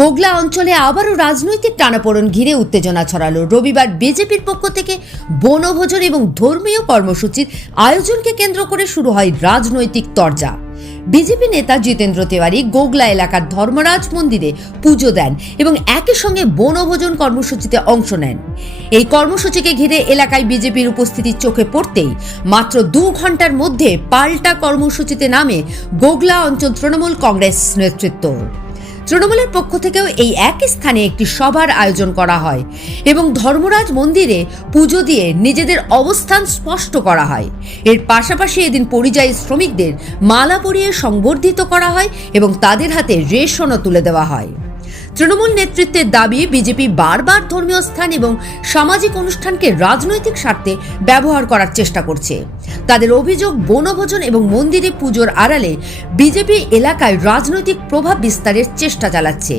গোগলা অঞ্চলে আবারও রাজনৈতিক টানাপোড়ন ঘিরে উত্তেজনা ছড়ালো। রবিবার বিজেপির পক্ষ থেকে বনভোজন এবং ধর্মীয় কর্মসূচির আয়োজনকে কেন্দ্র করে শুরু হয় রাজনৈতিক তরজা। বিজেপি নেতা জিতেন্দ্র তেওয়ারি গোগলা এলাকার ধর্মরাজ মন্দিরে পুজো দেন এবং একই সঙ্গে বনভোজন কর্মসূচিতে অংশ নেন। এই কর্মসূচিকে ঘিরে এলাকায় বিজেপির উপস্থিতি চোখে পড়তেই মাত্র দু ঘণ্টার মধ্যে পাল্টা কর্মসূচিতে নামে গোগলা অঞ্চল তৃণমূল কংগ্রেস নেতৃত্ব। তৃণমূলের পক্ষ থেকেও এই একই স্থানে একটি সভার আয়োজন করা হয় এবং ধর্মরাজ মন্দিরে পুজো দিয়ে নিজেদের অবস্থান স্পষ্ট করা হয়। এর পাশাপাশি এদিন পরিযায়ী শ্রমিকদের মালা পরিয়ে সংবর্ধিত করা হয় এবং তাদের হাতে রেশনও তুলে দেওয়া হয়। তৃণমূল নেতৃত্বের দাবি, বিজেপি বারবার ধর্মীয় স্থান এবং সামাজিক অনুষ্ঠানকে রাজনৈতিক স্বার্থে ব্যবহার করার চেষ্টা করছে। তাদের অভিযোগ, বনভোজন এবং মন্দিরে পুজোর আড়ালে বিজেপি এলাকায় রাজনৈতিক প্রভাব বিস্তারের চেষ্টা চালাচ্ছে।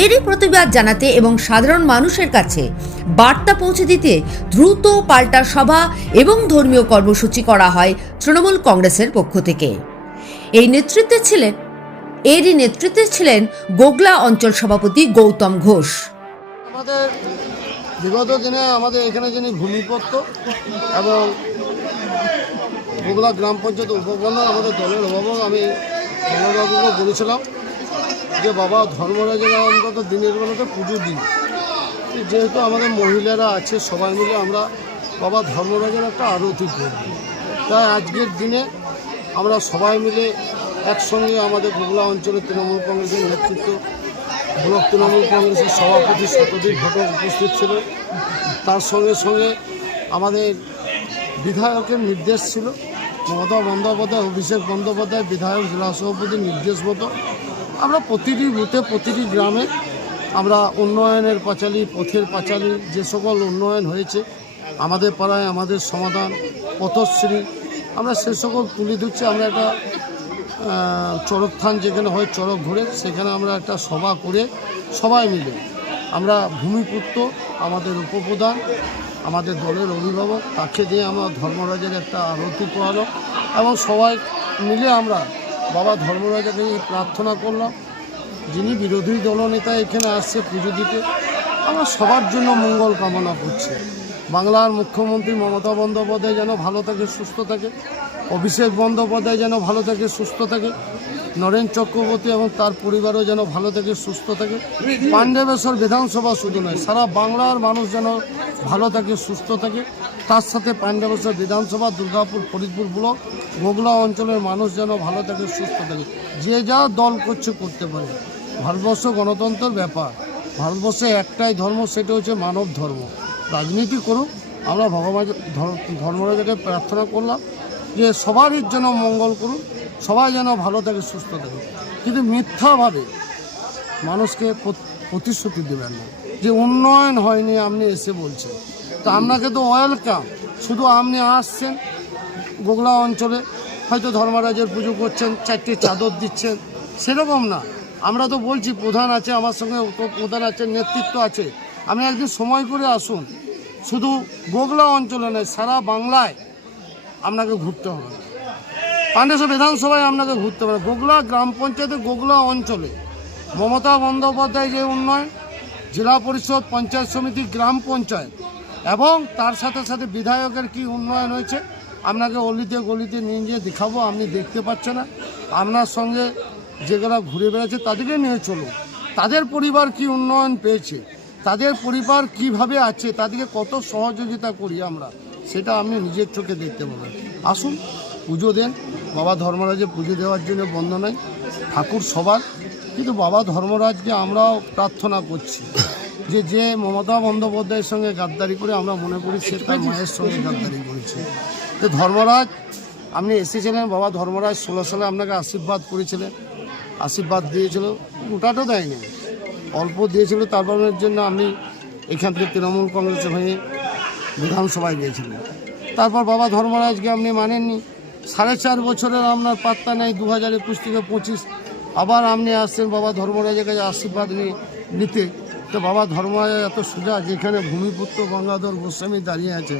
এরই প্রতিবাদ জানাতে এবং সাধারণ মানুষের কাছে বার্তা পৌঁছে দিতে দ্রুত পাল্টা সভা এবং ধর্মীয় কর্মসূচি করা হয় তৃণমূল কংগ্রেসের পক্ষ থেকে। এই নেতৃত্বে ছিলেন এরই নেতৃত্বে ছিলেন গোগলা অঞ্চল সভাপতি গৌতম ঘোষ। আমাদের বিগত দিনে আমাদের এখানে যিনি ভূমিপত্র এবং গোগলা গ্রাম পঞ্চায়েত উপপ্রধান আমাদের দলের অভাবক আমি মনোবাবুকে বলেছিলাম যে, বাবা ধর্মরাজের অন্তত দিনের বেলাতে পুজো দিই যেহেতু আমাদের মহিলারা আছে, সবাই মিলে আমরা, বাবা, ধর্মরাজের একটা আরতি করব। তাই আজকের দিনে আমরা সবাই মিলে একসঙ্গে আমাদের বগুলা অঞ্চলের তৃণমূল কংগ্রেসের নেতৃত্ব, ব্লক তৃণমূল কংগ্রেসের সভাপতি শতদীপ ঘটক উপস্থিত ছিল। তার সঙ্গে সঙ্গে আমাদের বিধায়কের নির্দেশ ছিল। মমতা বন্দ্যোপাধ্যায়, অভিষেক বন্দ্যোপাধ্যায় বিধায়ক, জেলা সভাপতির নির্দেশ মতো আমরা প্রতিটি বুথে, প্রতিটি গ্রামে আমরা উন্নয়নের পাঁচালী, পথের পাঁচালী, যে সকল উন্নয়ন হয়েছে, আমাদের পাড়ায় আমাদের সমাধান, পথশ্রী, আমরা সে সকল তুলে ধরছি। আমরা একটা আহ, চড়কথান যেখানে হয় চড়ক ঘুরে সেখানে আমরা একটা সভা করে সবাই মিলে আমরা ভূমিপুত্র আমাদের উপপ্রধান আমাদের দলের অভিভাবক তাকে দিয়ে আমরা ধর্মরাজের একটা আরতি করালো এবং সবাই মিলে আমরা বাবা ধর্মরাজাকে প্রার্থনা করলাম। যিনি বিরোধী দলনেতা এখানে আসছে পুজো দিতে আমরা সবার জন্য মঙ্গল কামনা করছি। বাংলার মুখ্যমন্ত্রী মমতা বন্দ্যোপাধ্যায় যেন ভালো থাকে সুস্থ থাকে। অভিষেক বন্দ্যোপাধ্যায় যেন ভালো থাকে, সুস্থ থাকে, নরেন চক্রবর্তী এবং তার পরিবারও যেন ভালো থাকে, সুস্থ থাকে। পাণ্ডবেশ্বর বিধানসভা শুধু নয়, সারা বাংলার মানুষ যেন ভালো থাকে, সুস্থ থাকে। তার সাথে পাণ্ডবেশ্বর বিধানসভা, দুর্গাপুর, ফরিদপুর ব্লক বগুলা অঞ্চলের মানুষ যেন ভালো থাকে, সুস্থ থাকে। যে যা দল করছে, করতে পারে। ভারতবর্ষ গণতন্ত্রের ব্যাপার। ভারতবর্ষে একটাই ধর্ম, সেটা হচ্ছে মানব ধর্ম। রাজনীতি করুক, আমরা ভগবান ধর- ধর্মরাজাকে প্রার্থনা করলাম। যে সবারই যেন মঙ্গল করুন, সবাই যেন ভালো থাকে, সুস্থ থাকে। কিন্তু মিথ্যাভাবে মানুষকে প্রতিশ্রুতি দেবেন না। যে উন্নয়ন হয়নি, আপনি এসে বলছেন। তো আপনাকে তো ওয়েলকাম। শুধু আপনি আসছেন, গোগলা অঞ্চলে হয়তো ধর্মরাজের পুজো করছেন, চারটে চাদর দিচ্ছেন, সেরকম না। আমরা তো বলছি, প্রধান আছে আমার সঙ্গে প্রধান আছে, নেতৃত্ব আছে। আপনি একদিন সময় করে আসুন। শুধু গোগলা অঞ্চলে নয়, সারা বাংলায় আপনাকে ঘুরতে হবে। না পাণ্ডেশ্বর বিধানসভায় আপনাকে ঘুরতে হবে। গোগলা গ্রাম পঞ্চায়েতের গোগলা অঞ্চলে মমতা বন্দ্যোপাধ্যায় যে উন্নয়ন, জেলা পরিষদ, পঞ্চায়েত সমিতি গ্রাম পঞ্চায়েত এবং তার সাথে সাথে বিধায়কের কি উন্নয়ন হয়েছে, আপনাকে অলিতে গলিতে নিয়ে গিয়ে দেখাবো, আপনি দেখতে পাচ্ছেন না। আপনার সঙ্গে যেগুলো ঘুরে বেড়াচ্ছে, তাদেরকে নিয়ে চলুন। তাদের পরিবার কি উন্নয়ন পেয়েছে, তাদের পরিবার কীভাবে আছে, তাদেরকে কত সহযোগিতা করি আমরা। সেটা আপনি নিজের চোখে দেখতে পাবেন আসুন, পুজো দেন। বাবা ধর্মরাজে পুজো দেওয়ার জন্য বন্ধ নাই। ঠাকুর সবার। কিন্তু বাবা ধর্মরাজকে আমরাও প্রার্থনা করছি যে যে মমতা বন্দ্যোপাধ্যায়ের সঙ্গে গাদ্দারি করে আমরা মনে করি সে তার মায়ের সঙ্গে গাদ্দারি করেছে। তো ধর্মরাজ, আপনি এসেছিলেন, বাবা ধর্মরাজ ষোলো সালে আপনাকে আশীর্বাদ করেছিলেন, আশীর্বাদ দিয়েছিল ওটাও দেয়নি। অল্প দিয়েছিল তারপরের জন্য আপনি এখান থেকে তৃণমূল কংগ্রেসের হয়ে বিধানসভায় গিয়েছিলেন। তারপর বাবা ধর্মরাজকে আপনি মানেননি। সাড়ে চার বছরের আপনার পাত্তা নেই, দু হাজার একুশ থেকে পঁচিশ। আবার আপনি আসছেন, বাবা ধর্মরাজের কাছে আশীর্বাদ নিতে। তো বাবা ধর্মরাজ এত সোজা, যেখানে ভূমিপুত্র গঙ্গাধর গোস্বামী দাঁড়িয়ে আছে,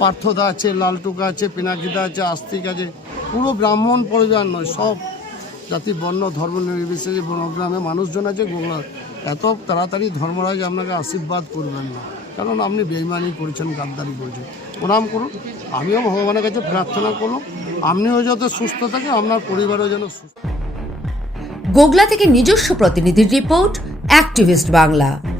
পার্থদা আছে, লালটুকা আছে, পিনাকিদা আছে, আস্তিক আছে, পুরো ব্রাহ্মণ পরিবার নয়, সব জাতি, বর্ণ, ধর্ম নির্বিশেষে বনগ্রামে মানুষজন আছে গোগলা এত তাড়াতাড়ি ধর্মরাজ আপনাকে আশীর্বাদ করবেন না। কারণ আপনি বেইমানি করেছেন, গাদ্দারি করেছেন। প্রণাম করুন। আমিও ভগবানের কাছে প্রার্থনা করুন। আপনিও যাতে সুস্থ থাকে আপনার পরিবারও যেন সুস্থ গোগলা থেকে নিজস্ব প্রতিনিধির রিপোর্ট, অ্যাক্টিভিস্ট বাংলা।